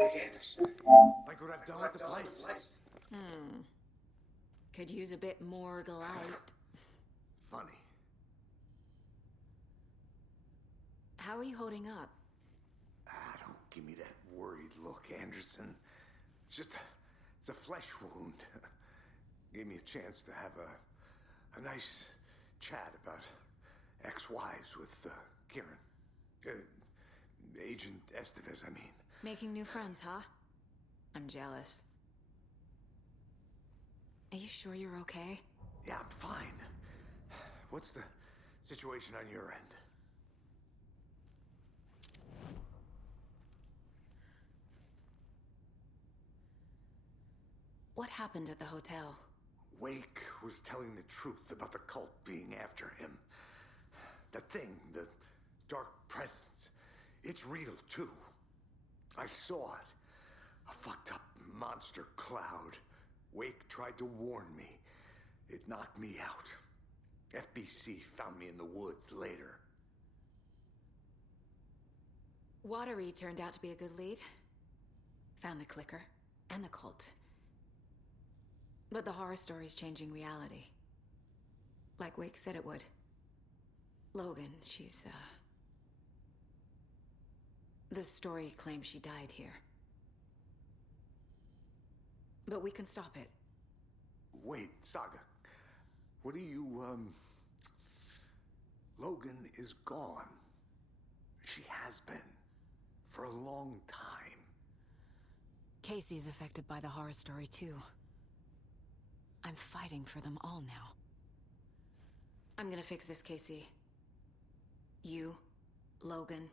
Anderson. Like what I've done with the place. Hmm. Could use a bit more light. Funny. How are you holding up? Don't give me that worried look, Anderson. It's a flesh wound. Gave me a chance to have a nice chat about ex-wives with Kieran. Agent Estevez, I mean. Making new friends, huh? I'm jealous. Are you sure you're okay? Yeah, I'm fine. What's the situation on your end? What happened at the hotel? Wake was telling the truth about the cult being after him. The thing, the dark presence, it's real too. I saw it. A fucked up monster cloud. Wake tried to warn me. It knocked me out. FBC found me in the woods later. Watery turned out to be a good lead. Found the clicker and the cult. But the horror story's changing reality. Like Wake said it would. Logan, she's, the story claims she died here. But we can stop it. Wait, Saga. What do you, Logan is gone. She has been. For a long time. Casey's affected by the horror story, too. I'm fighting for them all now. I'm gonna fix this, Casey. You, Logan,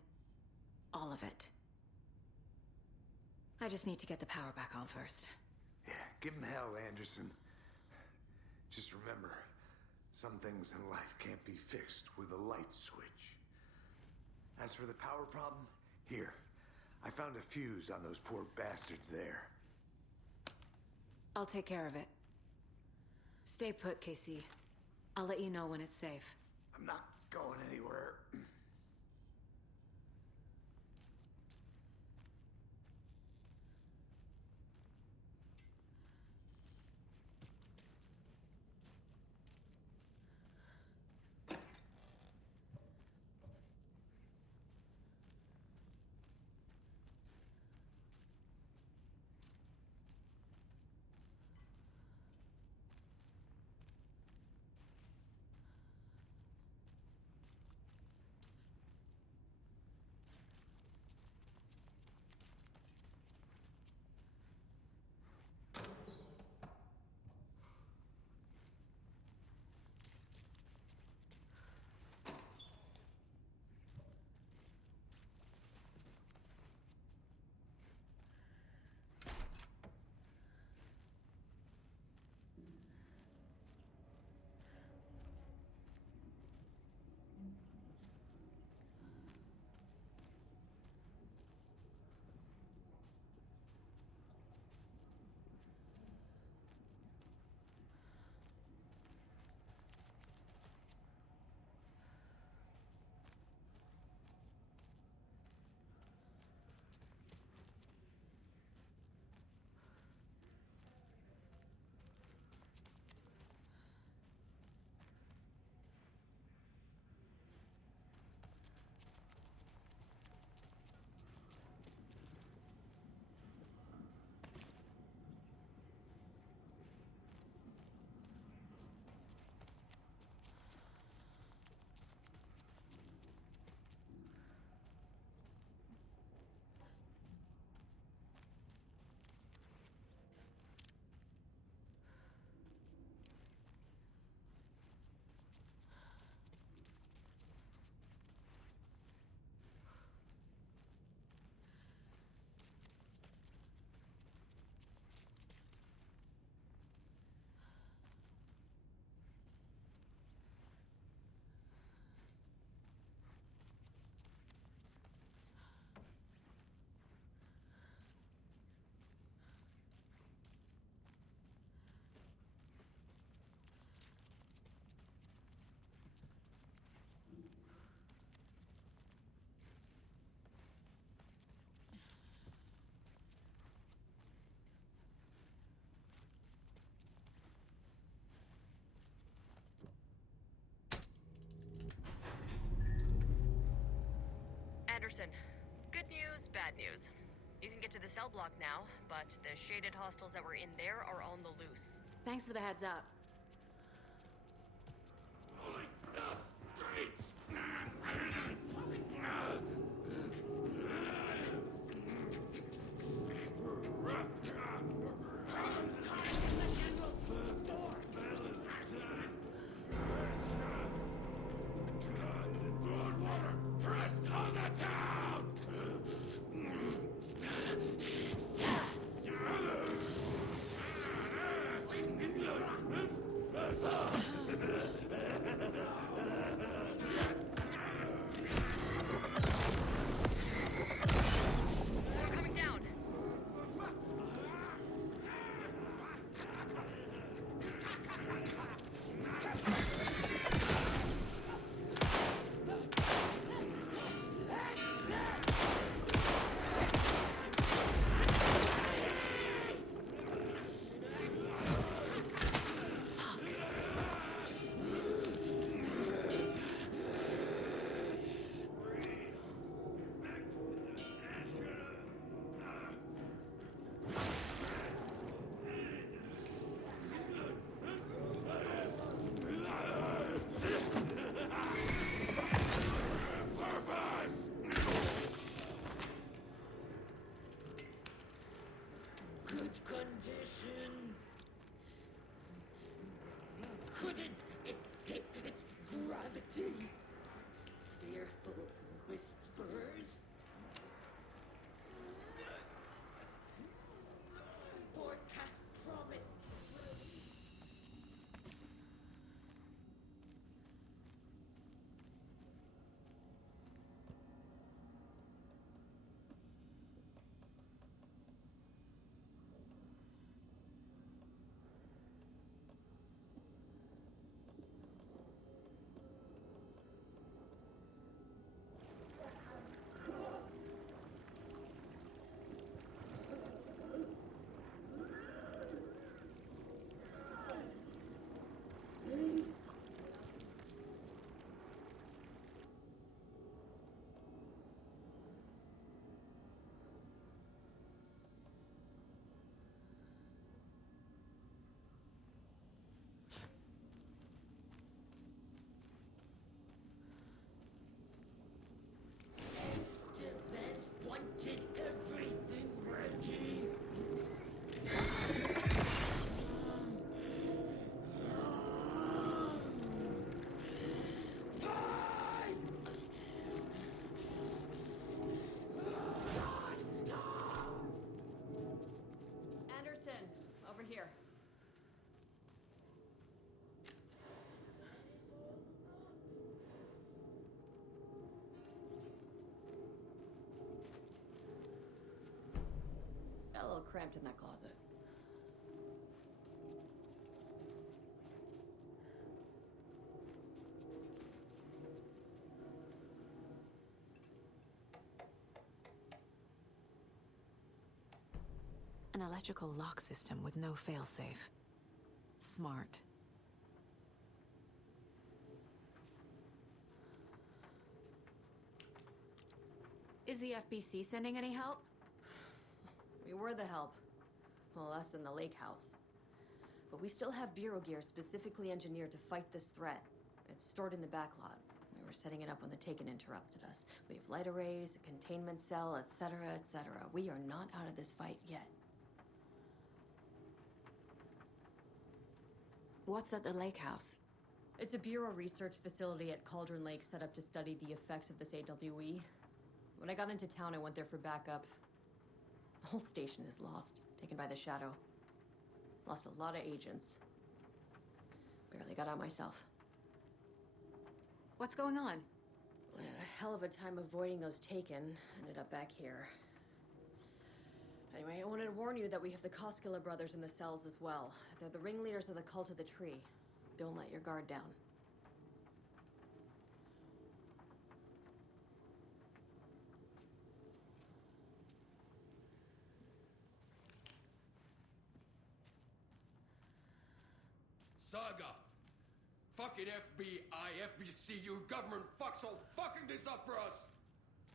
all of it. I just need to get the power back on first. Yeah, give him hell, Anderson. Just remember, some things in life can't be fixed with a light switch. As for the power problem, here. I found a fuse on those poor bastards there. I'll take care of it. Stay put, Casey. I'll let you know when it's safe. I'm not going anywhere. Anderson, good news, bad news. You can get to the cell block now, but the shaded hostiles that were in there are on the loose. Thanks for the heads up. We're coming down. Good condition. Couldn't escape its gravity. Fearful whispers. Forecast promised. Estevez wanted everything ready. Anderson, over here. Got a little cramped in that closet. An electrical lock system with no failsafe. Smart. Is the FBC sending any help? We were the help. Well, us and the lake house. But we still have Bureau gear specifically engineered to fight this threat. It's stored in the backlot. We were setting it up when the Taken interrupted us. We have light arrays, a containment cell, etc., etc. We are not out of this fight yet. What's at the lake house? It's a Bureau research facility at Cauldron Lake set up to study the effects of this AWE. When I got into town, I went there for backup. The whole station is lost, taken by the Shadow. Lost a lot of agents. Barely got out myself. What's going on? I had a hell of a time avoiding those Taken. Ended up back here. Anyway, I wanted to warn you that we have the Koskela brothers in the cells as well. They're the ringleaders of the Cult of the Tree. Don't let your guard down. Saga! Fucking FBI, FBC, you government fucks all fucking this up for us!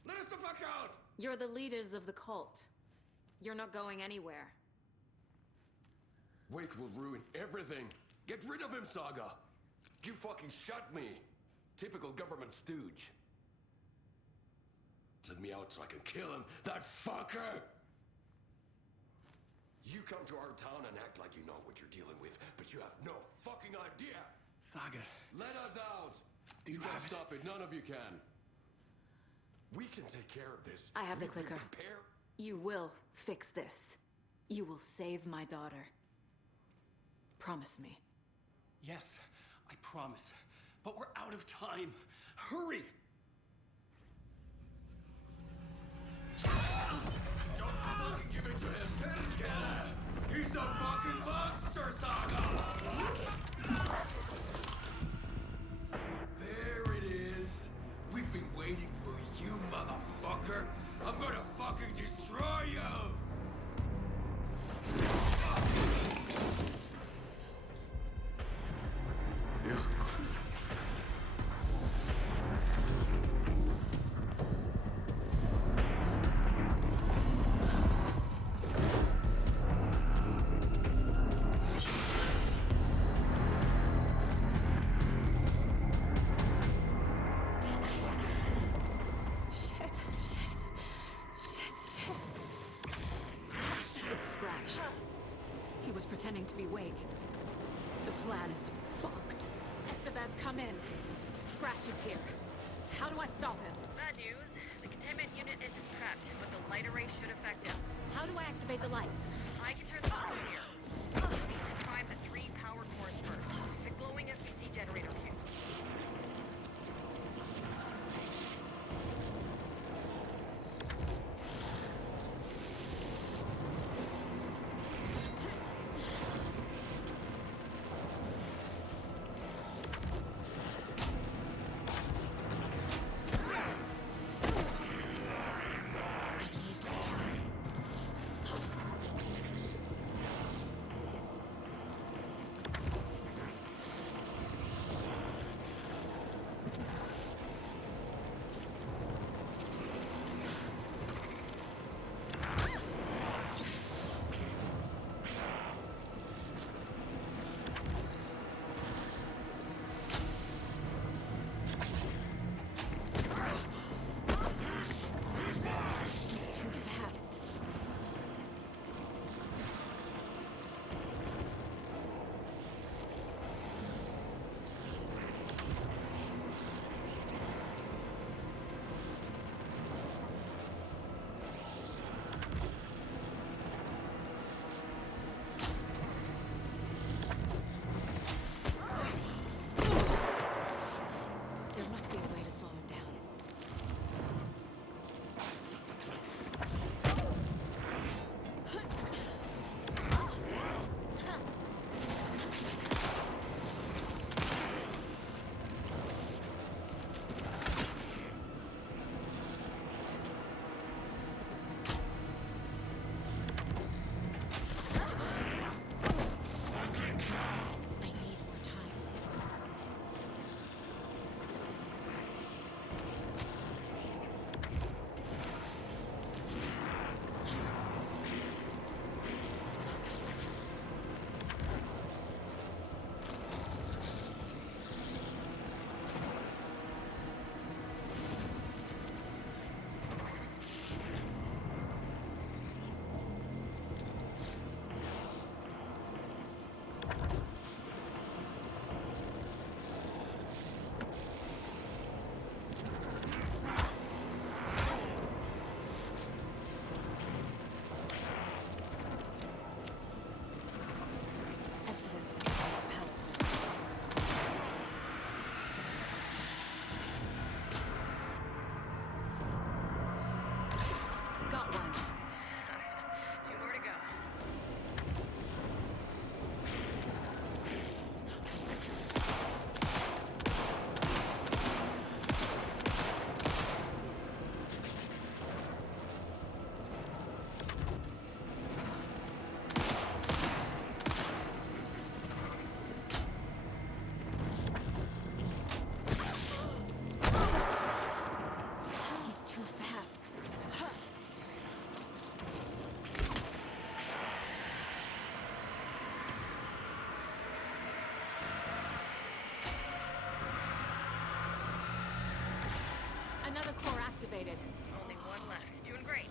Let us the fuck out! You're the leaders of the cult. You're not going anywhere. Wake will ruin everything. Get rid of him, Saga! You fucking shot me! Typical government stooge. Let me out so I can kill him, that fucker! You come to our town and act like you know what you're dealing with, but you have no fucking idea! Saga. Let us out! Do you can't have it? stop it, none of you can. We can take care of this. I have the We've been clicker. prepared. You will fix this. You will save my daughter. Promise me. Yes, I promise. But we're out of time. Hurry! Don't fucking give it to him! Let him kill him! He's a fucking monster, Saga! There it is! We've been waiting for you, motherfucker! I'm gonna fucking destroy you! It's Scratch. He was pretending to be Wake. The plan is fucked. Estevez, come in. Scratch is here. How do I stop him? Bad news. The containment unit isn't prepped, but the light array should affect him. How do I activate the lights? I can turn them on from here. You need to prime the 3 power cores first. The glowing FBC generator cubes. activated. Only one left. Doing great.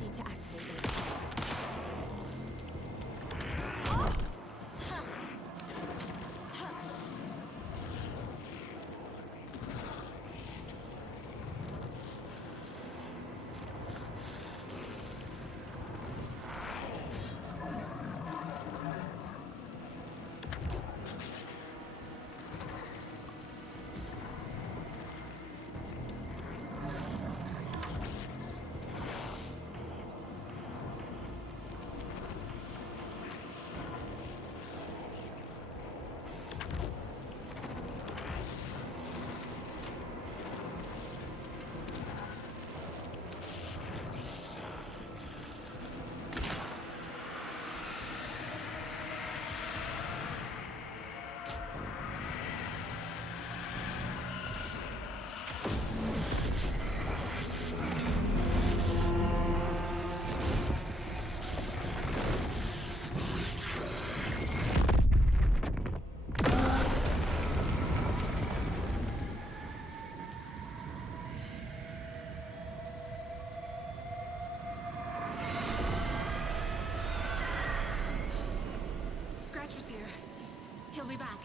Need to activate those powers. Scratcher's here. He'll be back.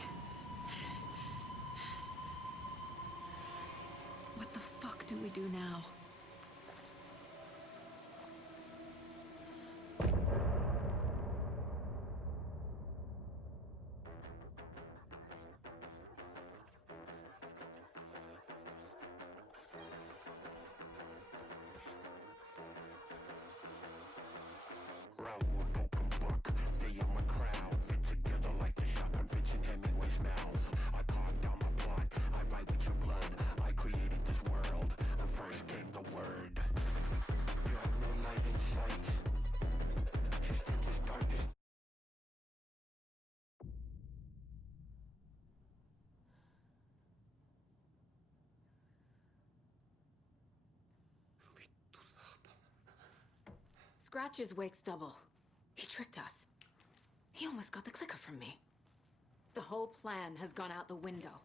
What the fuck do we do now? Raoul token buck, stay in my crowd, fit together like the shotgun fits in Hemingway's mouth. I carved down my plot, I write with your blood. I created this world, and first came the word. You have no light in sight, just endless darkness. Scratch's wake's double. He tricked us. He almost got the clicker from me. The whole plan has gone out the window.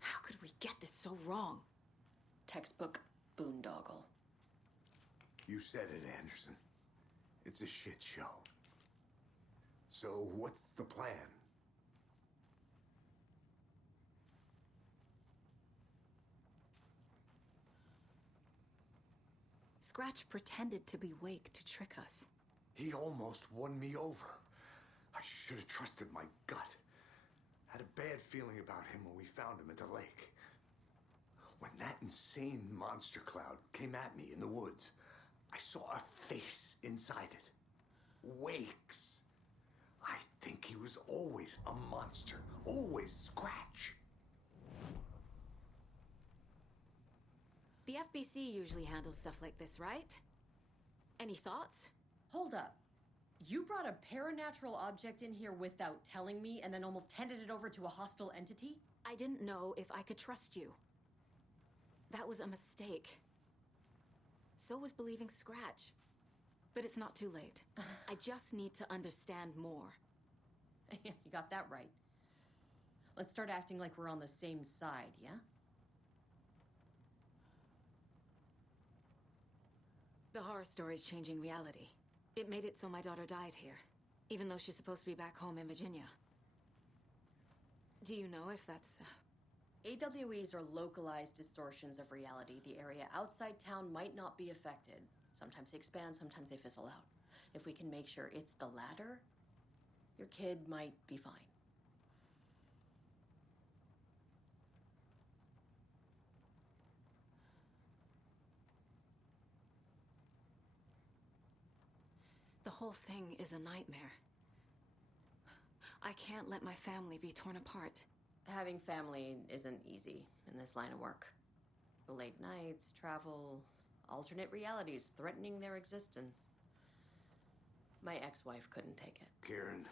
How could we get this so wrong? Textbook boondoggle. You said it, Anderson. It's a shit show. So what's the plan? Scratch pretended to be Wake to trick us. He almost won me over. I should have trusted my gut. Had a bad feeling about him when we found him at the lake. When that insane monster cloud came at me in the woods, I saw a face inside it. Wake's. I think he was always a monster. Always Scratch. The FBC usually handles stuff like this, right? Any thoughts? Hold up. You brought a paranatural object in here without telling me and then almost handed it over to a hostile entity? I didn't know if I could trust you. That was a mistake. So was believing Scratch. But it's not too late. I just need to understand more. Yeah, you got that right. Let's start acting like we're on the same side, yeah? The horror story's changing reality. It made it so my daughter died here, even though she's supposed to be back home in Virginia. Do you know if that's... AWEs are localized distortions of reality. The area outside town might not be affected. Sometimes they expand, sometimes they fizzle out. If we can make sure it's the latter, your kid might be fine. whole thing is a nightmare. I can't let my family be torn apart. Having family isn't easy in this line of work. The late nights, travel, alternate realities threatening their existence. My ex-wife couldn't take it. Karen,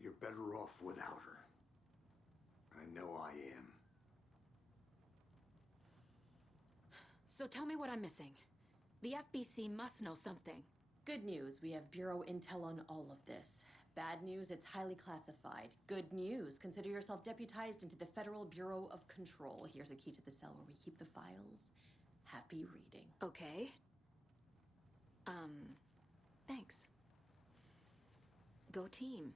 you're better off without her. I know I am. So tell me what I'm missing. The FBC must know something. Good news, we have Bureau intel on all of this. Bad news, it's highly classified. Good news, consider yourself deputized into the Federal Bureau of Control. Here's a key to the cell where we keep the files. Happy reading. Okay. Thanks. Go team.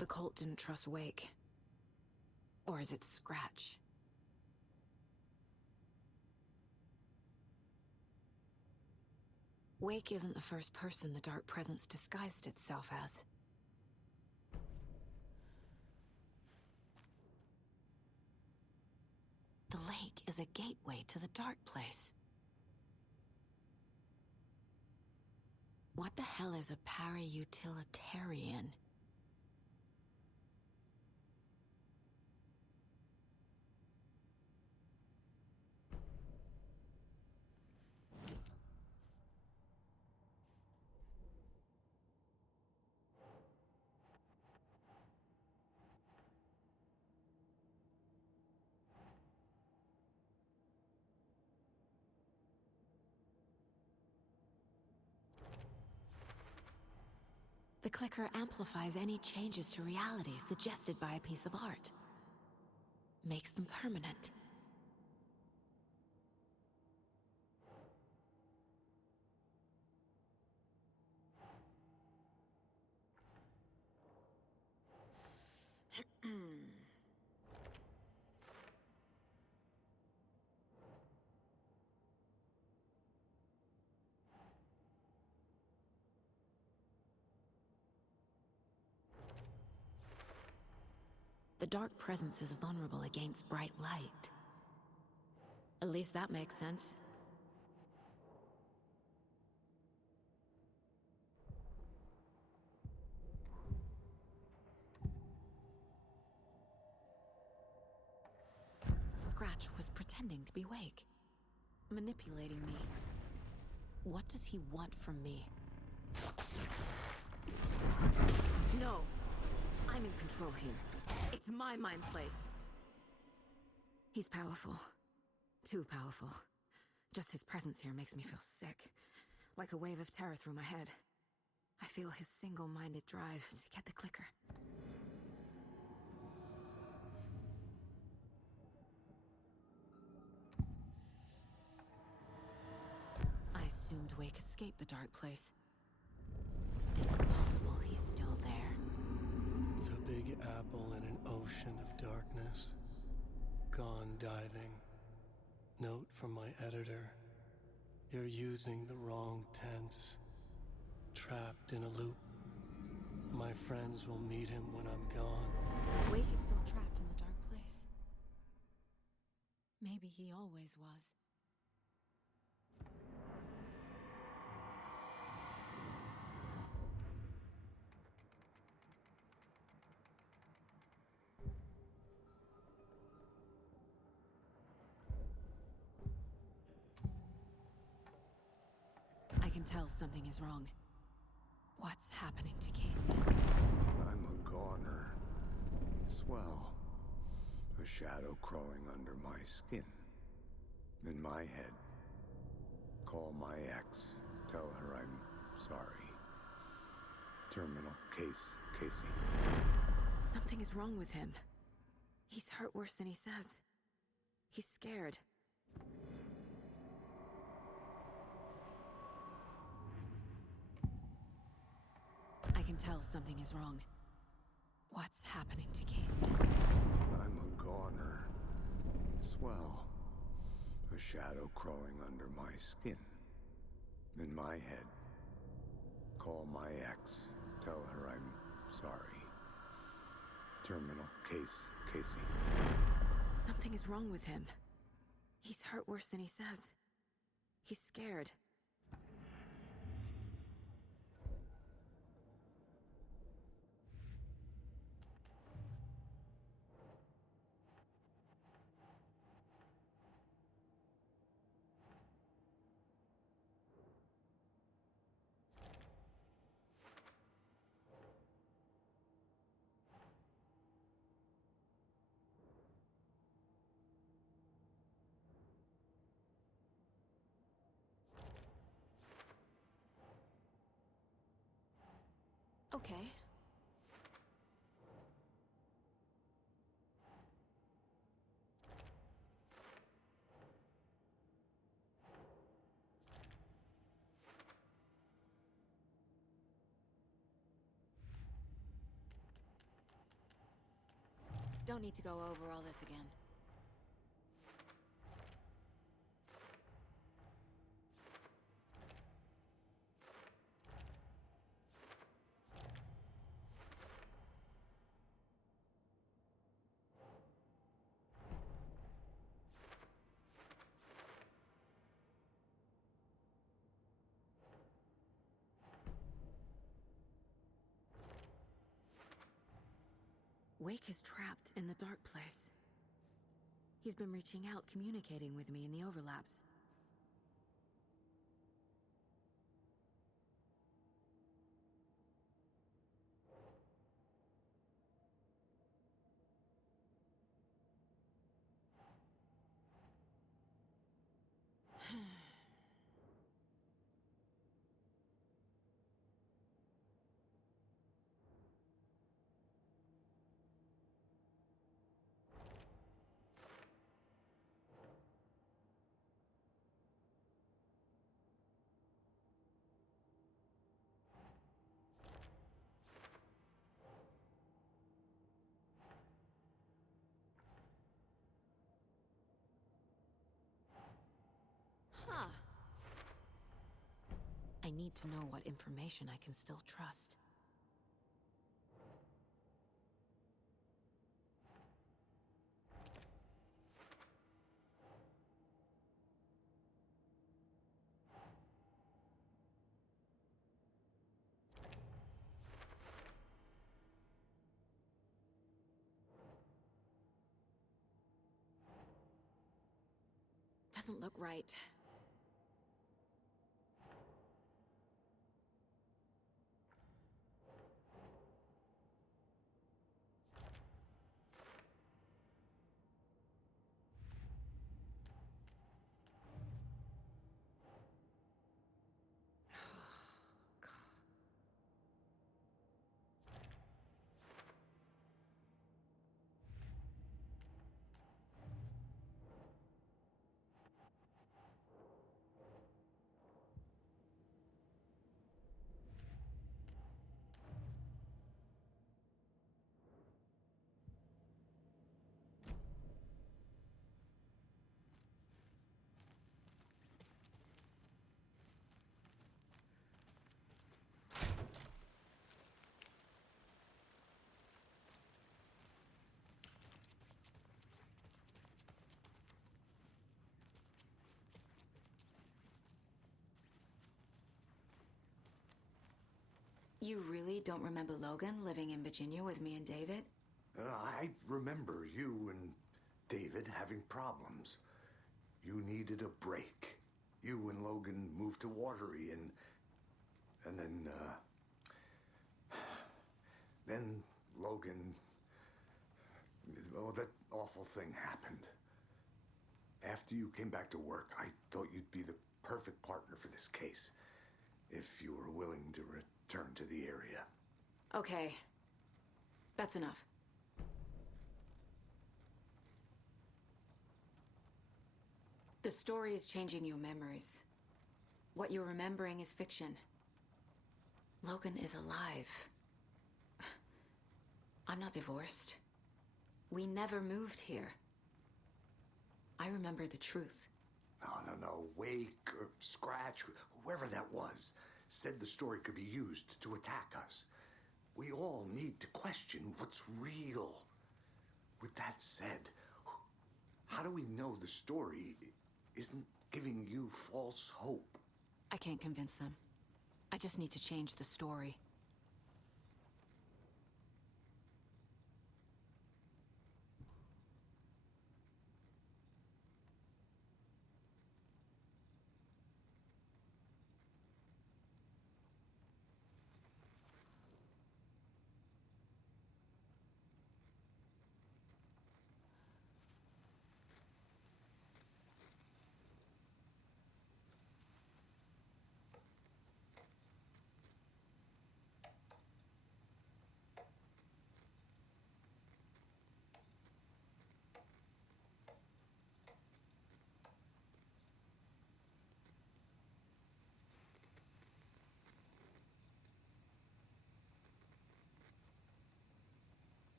The cult didn't trust Wake. Or is it Scratch? Wake isn't the first person the Dark Presence disguised itself as. The lake is a gateway to the Dark Place. What the hell is a para-utilitarian? The clicker amplifies any changes to reality suggested by a piece of art. Makes them permanent. The Dark Presence is vulnerable against bright light. At least that makes sense. Scratch was pretending to be Wake, manipulating me. What does he want from me? No! I'm in control here. It's my mind place. He's powerful. Too powerful. Just his presence here makes me feel sick. Like a wave of terror through my head. I feel his single-minded drive to get the clicker. I assumed Wake escaped the Dark Place. Is it possible he's still there? The Big Apple in an ocean of darkness. Gone diving. Note from my editor. You're using the wrong tense. Trapped in a loop. My friends will meet him when I'm gone. Wake is still trapped in the Dark Place. Maybe he always was. I can tell something is wrong. What's happening to Casey? I'm a goner. Swell. A shadow crawling under my skin. In my head. Call my ex. Tell her I'm sorry. Terminal case, Casey. Something is wrong with him. He's hurt worse than he says. He's scared. I can tell something is wrong. What's happening to Casey? I'm a goner. Swell. A shadow crawling under my skin. In my head. Call my ex. Tell her I'm sorry. Terminal case, Casey. Something is wrong with him. He's hurt worse than he says. He's scared. Okay. don't need to go over all this again. Wake is trapped in the dark place. He's been reaching out, communicating with me in the overlaps. Huh. I need to know what information I can still trust. Doesn't look right. You really don't remember Logan living in Virginia with me and David? I remember you and David having problems. You needed a break. You and Logan moved to Watery and then Logan, well, that awful thing happened. After you came back to work, I thought you'd be the perfect partner for this case, if you were willing to return to the area. Okay. That's enough. The story is changing your memories. What you're remembering is fiction. Logan is alive. I'm not divorced. We never moved here. I remember the truth. No. Wake or Scratch, whoever that was, said the story could be used to attack us. We all need to question what's real. With that said, how do we know the story isn't giving you false hope? I can't convince them. I just need to change the story.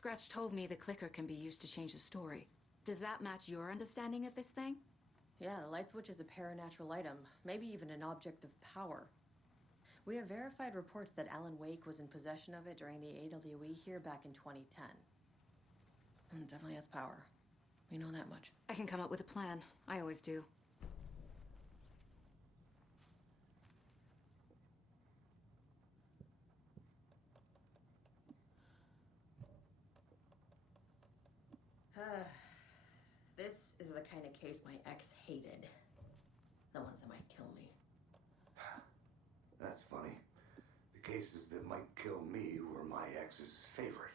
Scratch told me the clicker can be used to change the story. Does that match your understanding of this thing? Yeah, the light switch is a paranatural item, maybe even an object of power. We have verified reports that Alan Wake was in possession of it during the AWE here back in 2010. It definitely has power. We know that much. I can come up with a plan. I always do. This is the kind of case my ex hated. The ones that might kill me. That's funny. The cases that might kill me were my ex's favorite.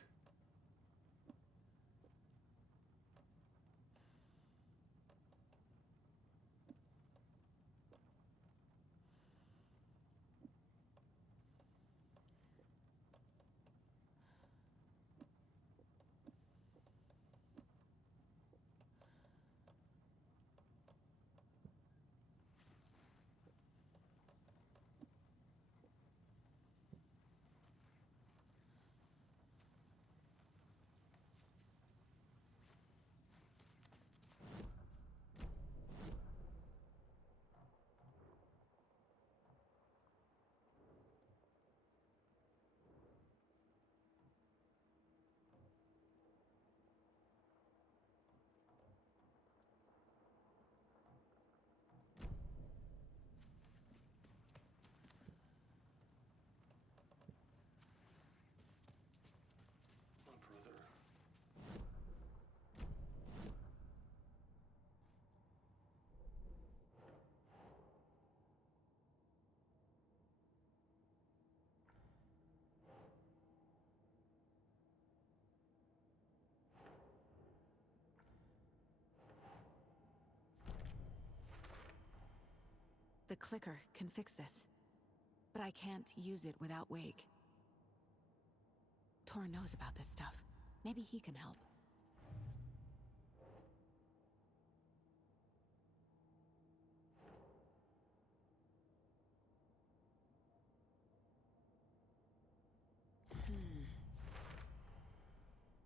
The clicker can fix this. But I can't use it without Wake. Tor knows about this stuff. Maybe he can help.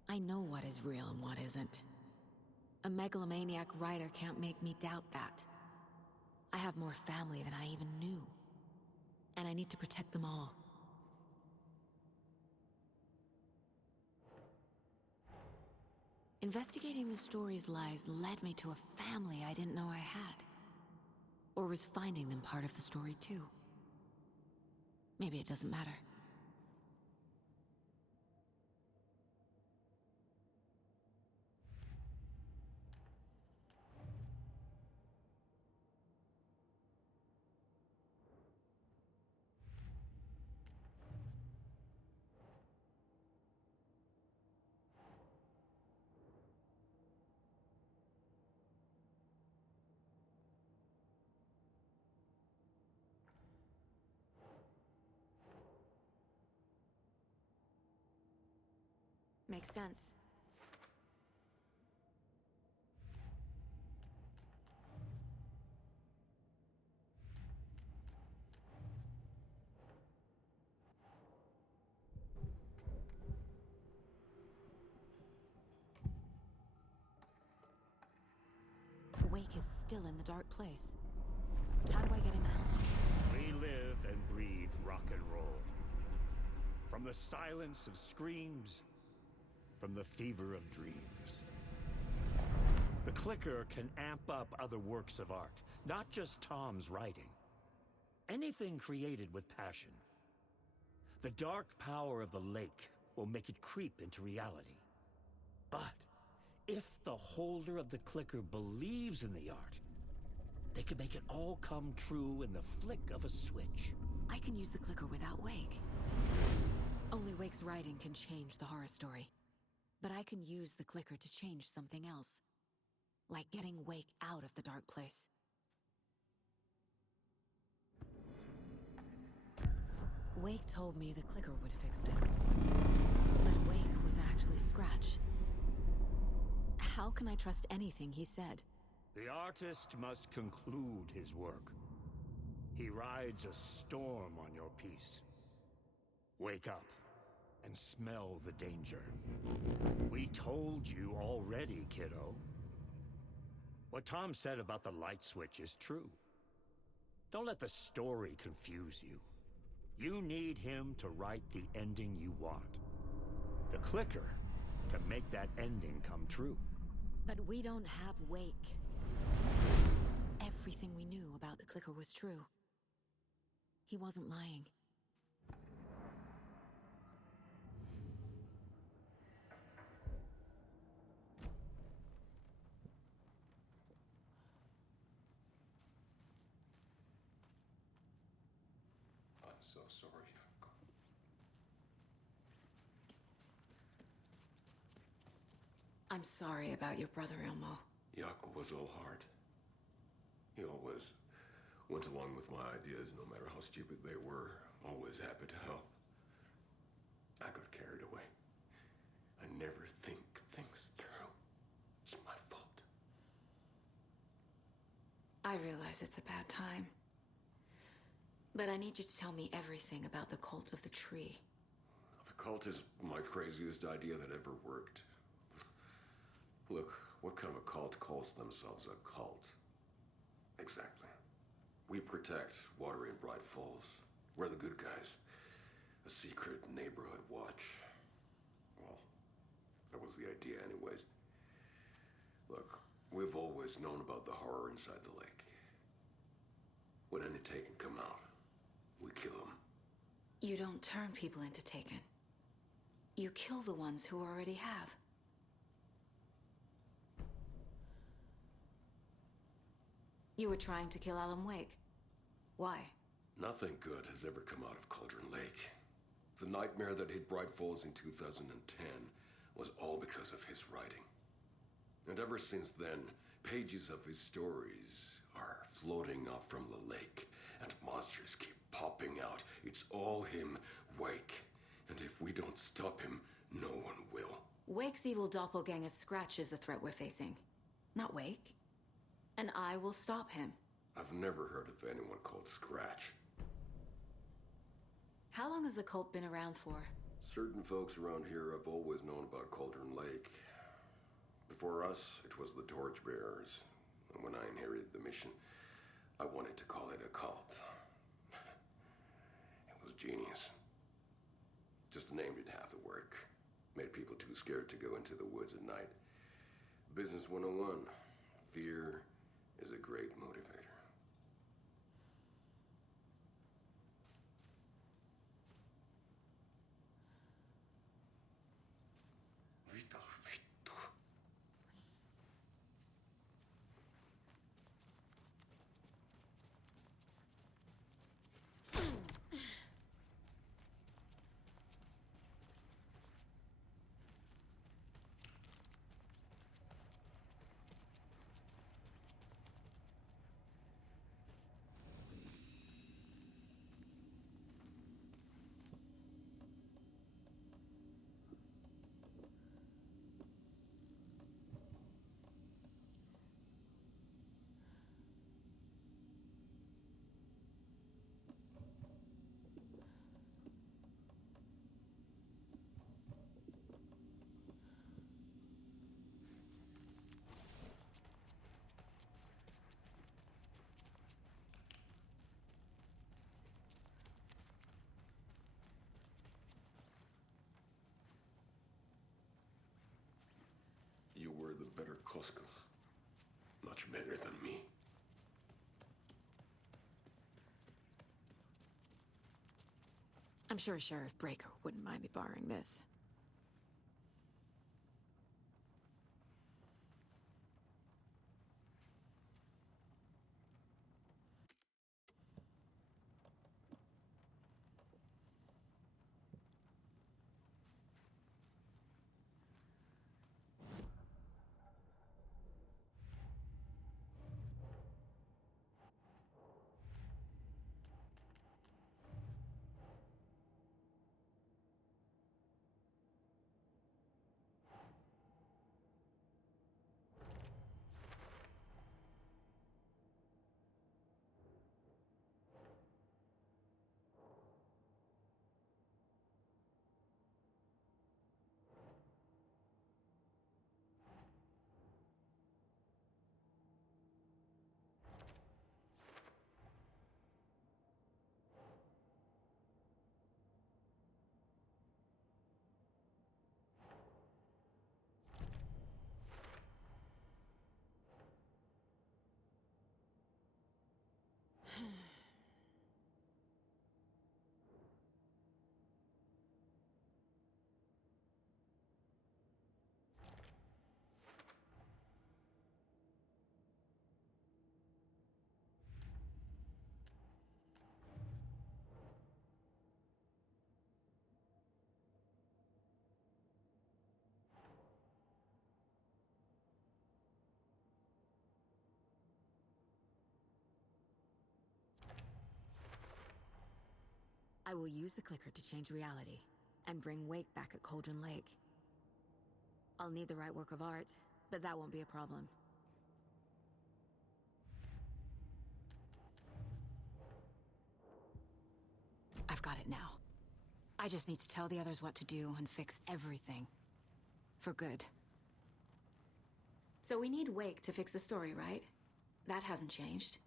I know what is real and what isn't. A megalomaniac writer can't make me doubt that. I have more family than I even knew. And I need to protect them all. Investigating the story's lies led me to a family I didn't know I had. Or was finding them part of the story too. Maybe it doesn't matter. Makes sense. Wake is still in the dark place. How do I get him out? We live and breathe rock and roll. From the silence of screams, from the fever of dreams. The clicker can amp up other works of art, not just Tom's writing. Anything created with passion. The dark power of the lake will make it creep into reality. But if the holder of the clicker believes in the art, they can make it all come true in the flick of a switch. I can use the clicker without Wake. Only Wake's writing can change the horror story. But I can use the clicker to change something else. Like getting Wake out of the dark place. Wake told me the clicker would fix this. But Wake was actually Scratch. How can I trust anything he said? The artist must conclude his work. He rides a storm on your peace. Wake up. and smell the danger. We told you already, kiddo. What Tom said about the light switch is true. Don't let the story confuse you. You need him to write the ending you want. The clicker can make that ending come true. But we don't have Wake. Everything we knew about the clicker was true. He wasn't lying. I'm so sorry, Jakob. I'm sorry about your brother, Elmo. Jakob was all heart. He always went along with my ideas, no matter how stupid they were. Always happy to help. I got carried away. I never think things through. It's my fault. I realize it's a bad time. But I need you to tell me everything about the Cult of the Tree. The cult is my craziest idea that ever worked. Look, what kind of a cult calls themselves a cult? Exactly. We protect Water in Bright Falls. We're the good guys. A secret neighborhood watch. Well, that was the idea anyways. Look, we've always known about the horror inside the lake. When any Taken come out, we kill them. You don't turn people into Taken. You kill the ones who already have. You were trying to kill Alan Wake. Why? Nothing good has ever come out of Cauldron Lake. The nightmare that hit Bright Falls in 2010 was all because of his writing. And ever since then, pages of his stories are floating up from the lake, and monsters keep popping out. It's all him, Wake. And if we don't stop him, no one will. Wake's evil doppelganger Scratch is the threat we're facing, not Wake. And I will stop him. I've never heard of anyone called Scratch. How long has the cult been around for? Certain folks around here have always known about Cauldron Lake. Before us, it was the Torchbearers. And when I inherited the mission, I wanted to call it a cult. It was genius. Just named it half the work. Made people too scared to go into the woods at night. Business 101. Fear is a great motivator. You were the better Koskal. Much better than me. I'm sure Sheriff Breaker wouldn't mind me borrowing this. I will use the clicker to change reality and bring Wake back at Cauldron Lake. I'll need the right work of art, but that won't be a problem. I've got it now. I just need to tell the others what to do and fix everything. For good. So we need Wake to fix the story, right? That hasn't changed.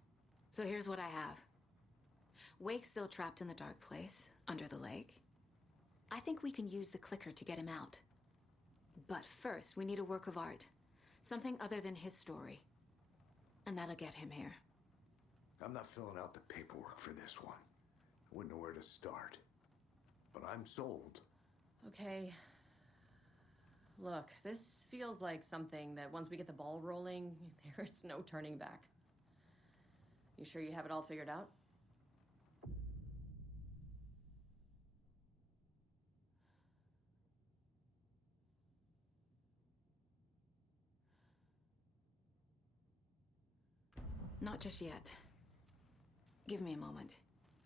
So here's what I have. Wake's still trapped in the dark place, under the lake. I think we can use the clicker to get him out. But first, we need a work of art. Something other than his story. And that'll get him here. I'm not filling out the paperwork for this one. I wouldn't know where to start. But I'm sold. Okay. Look, this feels like something that once we get the ball rolling, there's no turning back. You sure you have it all figured out? Not just yet. Give me a moment.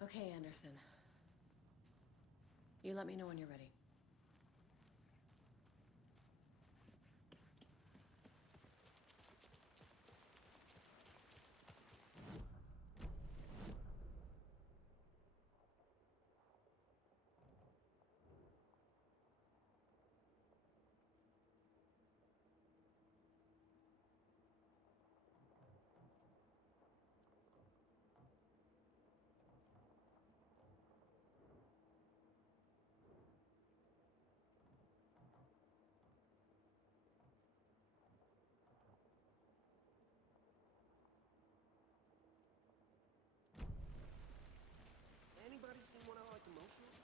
Okay, Anderson. You let me know when you're ready. Anybody seen one I like emotional?